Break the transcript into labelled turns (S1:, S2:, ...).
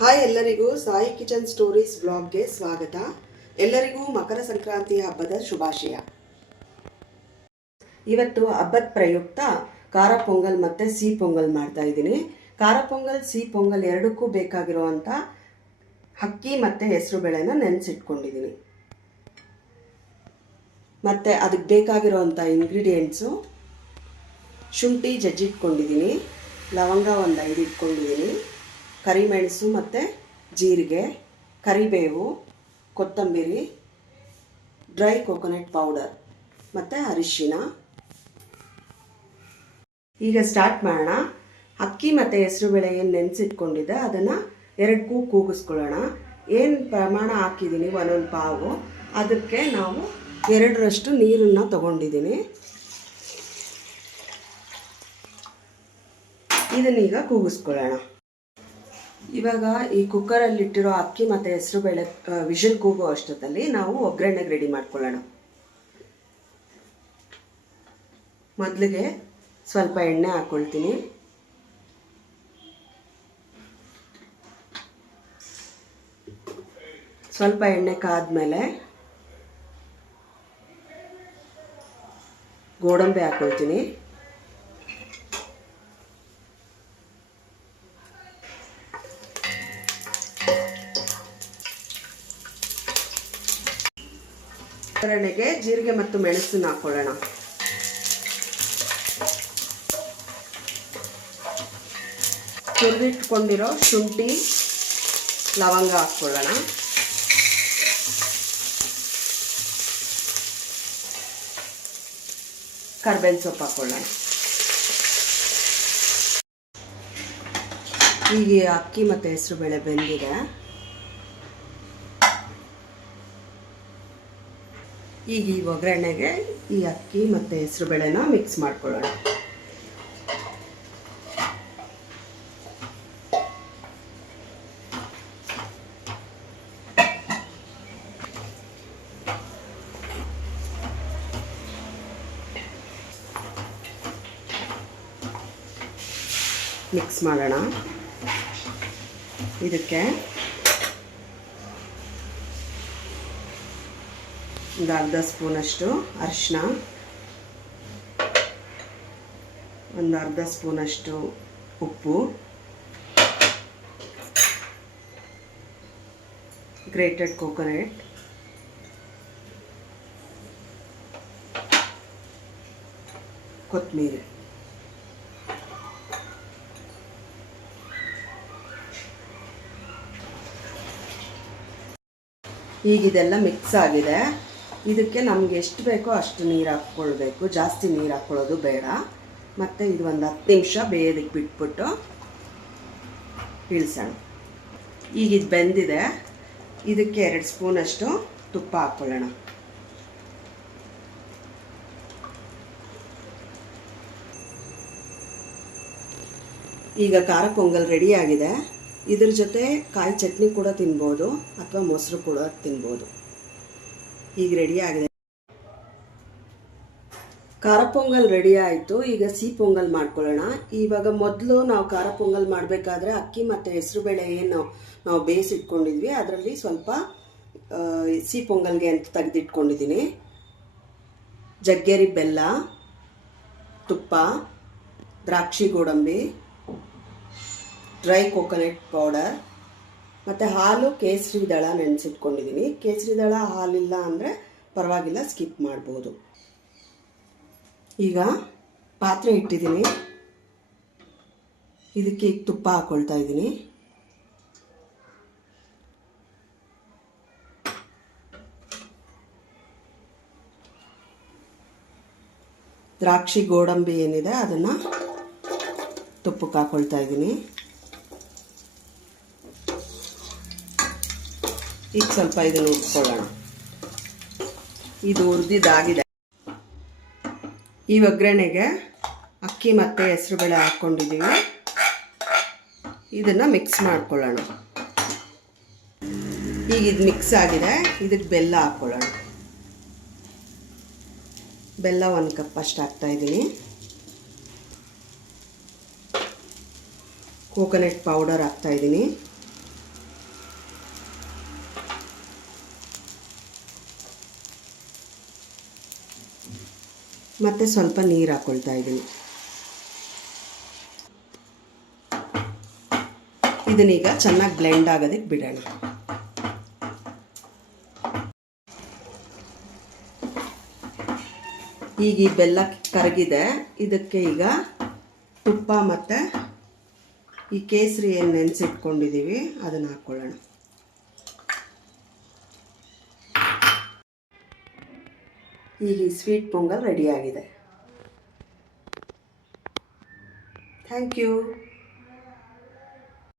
S1: Hi ಎಲ್ಲರಿಗೂ Sai kitchen stories ಬ್ಲಾಗ್ಗೆ ಸ್ವಾಗತ. ಎಲ್ಲರಿಗೂ ಮಕರ ಸಂಕ್ರಾಂತಿ ಹಬ್ಬದ ಶುಭಾಶಯ. ಇವತ್ತು ಹಬ್ಬದ ಪ್ರಯುಕ್ತ ಖಾರ ಪೊಂಗಲ್ ಮತ್ತು ಸಿಹಿ ಪೊಂಗಲ್ ಮಾಡ್ತಾ ಇದ್ದೀನಿ. ಖಾರ ಪೊಂಗಲ್, ಸಿಹಿ ಪೊಂಗಲ್ ಎರಡಕ್ಕೂ ಬೇಕಾಗಿರುವಂಥ ಅಕ್ಕಿ ಮತ್ತು ಹೆಸರು ಬೇಳೆನ ನೆನೆಸಿಟ್ಕೊಂಡಿದ್ದೀನಿ. ಮತ್ತು ಅದಕ್ಕೆ ಬೇಕಾಗಿರುವಂಥ ಇಂಗ್ರೀಡಿಯೆಂಟ್ಸು ಶುಂಠಿ ಜಜ್ಜಿಟ್ಕೊಂಡಿದ್ದೀನಿ. ಲವಂಗ ಒಂದು ಐದು ಇಟ್ಕೊಂಡಿದ್ದೀನಿ. ಕರಿಮೆಣಸು ಮತ್ತು ಜೀರಿಗೆ, ಕರಿಬೇವು, ಕೊತ್ತಂಬರಿ, ಡ್ರೈ ಕೋಕೋನಟ್ ಪೌಡರ್ ಮತ್ತು ಅರಿಶಿನ ಈಗ ಸ್ಟಾರ್ಟ್ ಮಾಡೋಣ. ಅಕ್ಕಿ ಮತ್ತು ಹೆಸರುಬೇಳೆ ಏನು ನೆನೆಸಿಟ್ಕೊಂಡಿದ್ದೆ ಅದನ್ನು ಎರಡು ಕೂ ಕೂಗಿಸ್ಕೊಳ್ಳೋಣ. ಏನು ಪ್ರಮಾಣ ಹಾಕಿದ್ದೀನಿ ಒಂದೊಂದು ಪಾವು? ಅದಕ್ಕೆ ನಾವು ಎರಡರಷ್ಟು ನೀರನ್ನು ತಗೊಂಡಿದ್ದೀನಿ. ಇದನ್ನೀಗ ಕೂಗಿಸ್ಕೊಳ್ಳೋಣ. ಇವಾಗ ಈ ಕುಕ್ಕರಲ್ಲಿಟ್ಟಿರೋ ಅಕ್ಕಿ ಮತ್ತು ಹೆಸರು ಬೇಳೆ ವಿಷಲ್ ಕೂಗೋ ಅಷ್ಟೊತ್ತಲ್ಲಿ ನಾವು ಒಗ್ಗರಣೆಗೆ ರೆಡಿ ಮಾಡ್ಕೊಳ್ಳೋಣ. ಮೊದಲಿಗೆ ಸ್ವಲ್ಪ ಎಣ್ಣೆ ಹಾಕ್ಕೊಳ್ತೀನಿ ಸ್ವಲ್ಪ ಎಣ್ಣೆ ಕಾದ್ಮೇಲೆ ಗೋಡಂಬಿ ಹಾಕ್ಕೊಳ್ತೀನಿ ಒಗ್ಗರಣೆಗೆ ಜೀರಿಗೆ ಮತ್ತು ಮೆಣಸನ್ನು ಹಾಕೊಳ್ಳೋಣ. ತುರಿದಿಟ್ಕೊಂಡಿರೋ ಶುಂಠಿ, ಲವಂಗ ಹಾಕ್ಕೊಳ್ಳೋಣ ಕರ್ಬೇವಿನ ಸೊಪ್ಪು ಹಾಕ್ಕೊಳ್ಳೋಣ ಈಗ ಅಕ್ಕಿ ಮತ್ತು ಹೆಸರು ಬೇಳೆ ಬೆಂದಿದೆ. ಈಗ ಈ ಒಗ್ಗರಣೆಗೆ ಈ ಅಕ್ಕಿ ಮತ್ತು ಹೆಸರು ಬೇಳೆನ ಮಿಕ್ಸ್ ಮಾಡ್ಕೊಳ್ಳೋಣ. ಮಿಕ್ಸ್ ಮಾಡೋಣ. ಇದಕ್ಕೆ ಒಂದು ಅರ್ಧ ಸ್ಪೂನಷ್ಟು ಅರಿಶಿನ ಒಂದು ಅರ್ಧ ಸ್ಪೂನಷ್ಟು ಉಪ್ಪು. Grated coconut. ಕೊತ್ತಂಬರಿ. ಈಗಿದೆಲ್ಲ ಮಿಕ್ಸ್ ಆಗಿದೆ. ಇದಕ್ಕೆ ನಮ್ಗೆ ಎಷ್ಟು ಬೇಕೋ ಅಷ್ಟು ನೀರು ಹಾಕ್ಕೊಳ್ಬೇಕು. ಜಾಸ್ತಿ ನೀರು ಹಾಕ್ಕೊಳ್ಳೋದು ಬೇಡ. ಮತ್ತು ಇದು ಒಂದು ಹತ್ತು ನಿಮಿಷ ಬೇಯೋದಕ್ಕೆ ಬಿಟ್ಬಿಟ್ಟು ಇಳಿಸೋಣ. ಈಗ ಇದು ಬೆಂದಿದೆ. ಇದಕ್ಕೆ ಎರಡು ಸ್ಪೂನಷ್ಟು ತುಪ್ಪ ಹಾಕ್ಕೊಳ್ಳೋಣ. ಈಗ ಖಾರ ಪೊಂಗಲ್ ರೆಡಿಯಾಗಿದೆ ಇದ್ರ ಜೊತೆ ಕಾಯಿ ಚಟ್ನಿ ಕೂಡ ತಿನ್ಬೋದು, ಅಥವಾ ಮೊಸರು ಕೂಡ ತಿನ್ಬೋದು. ಈಗ ರೆಡಿ ಆಗಿದೆ. ಖಾರ ಪೊಂಗಲ್ ರೆಡಿ ಆಯಿತು. ಈಗ ಸಿಹಿ ಪೊಂಗಲ್ ಮಾಡ್ಕೊಳ್ಳೋಣ. ಇವಾಗ ಮೊದಲು ನಾವು ಖಾರ ಪೊಂಗಲ್ ಮಾಡಬೇಕಾದ್ರೆ ಅಕ್ಕಿ ಮತ್ತು ಹೆಸರುಬೇಳೆ ಏನು ನಾವು ಬೇಯಿಸಿಟ್ಕೊಂಡಿದ್ವಿ ಅದರಲ್ಲಿ ಸ್ವಲ್ಪ ಸಿಹಿ ಪೊಂಗಲ್ಗೆ ಅಂತ ತೆಗೆದಿಟ್ಕೊಂಡಿದ್ದೀನಿ. ಜಗ್ಗೇರಿ ಬೆಲ್ಲ, ತುಪ್ಪ, ದ್ರಾಕ್ಷಿ ಗೋಡಂಬಿ, ಡ್ರೈ ಕೋಕೋನಟ್ ಪೌಡರ್ ಮತ್ತು ಹಾಲು ಕೇಸರಿ ದಳ ನೆನೆಸಿಟ್ಕೊಂಡಿದ್ದೀನಿ ಕೇಸರಿ ದಳ ಹಾಲಿಲ್ಲ ಅಂದರೆ ಪರವಾಗಿಲ್ಲ, ಸ್ಕಿಪ್ ಮಾಡ್ಬೋದು. ಈಗ ಪಾತ್ರೆ ಇಟ್ಟಿದ್ದೀನಿ ಇದಕ್ಕೆ ಈಗ ತುಪ್ಪ ಹಾಕ್ಕೊಳ್ತಾ ಇದ್ದೀನಿ ದ್ರಾಕ್ಷಿ ಗೋಡಂಬಿ ಏನಿದೆ ಅದನ್ನು ತುಪ್ಪಕ್ಕೆ ಹಾಕ್ಕೊಳ್ತಾ ಇದ್ದೀನಿ ಈಗ ಸ್ವಲ್ಪ ಇದನ್ನು ಉಟ್ಕೊಳ್ಳೋಣ. ಇದು ಹುರಿದಿದ್ದಾಗಿದೆ ಈ ಒಗ್ಗರಣೆಗೆ ಅಕ್ಕಿ ಮತ್ತು ಹೆಸರುಬೇಳೆ ಹಾಕ್ಕೊಂಡಿದ್ದೀವಿ. ಇದನ್ನು ಮಿಕ್ಸ್ ಮಾಡ್ಕೊಳ್ಳೋಣ. ಈಗ ಇದು ಮಿಕ್ಸ್ ಆಗಿದೆ. ಇದಕ್ಕೆ ಬೆಲ್ಲ ಹಾಕ್ಕೊಳ್ಳೋಣ. ಬೆಲ್ಲ ಒಂದು ಕಪ್ ಅಷ್ಟು ಹಾಕ್ತಾಯಿದ್ದೀನಿ ಕೋಕೋನಟ್ ಪೌಡರ್ ಹಾಕ್ತಾಯಿದ್ದೀನಿ ಮತ್ತು ಸ್ವಲ್ಪ ನೀರು ಹಾಕ್ಕೊಳ್ತಾ ಇದ್ದೀನಿ. ಇದನ್ನೀಗ ಚೆನ್ನಾಗಿ ಬ್ಲೆಂಡ್ ಆಗೋದಕ್ಕೆ ಬಿಡೋಣ. ಈಗ ಈ ಬೆಲ್ಲ ಕರಗಿದೆ. ಇದಕ್ಕೆ ಈಗ ತುಪ್ಪ ಮತ್ತು ಈ ಕೇಸರಿ ಏನು ನೆನೆಸಿಟ್ಕೊಂಡಿದ್ದೀವಿ ಅದನ್ನು ಹಾಕ್ಕೊಳ್ಳೋಣ ಈಗ ಈ ಸ್ವೀಟ್ ಪೊಂಗಲ್ ರೆಡಿಯಾಗಿದೆ ಥ್ಯಾಂಕ್ ಯು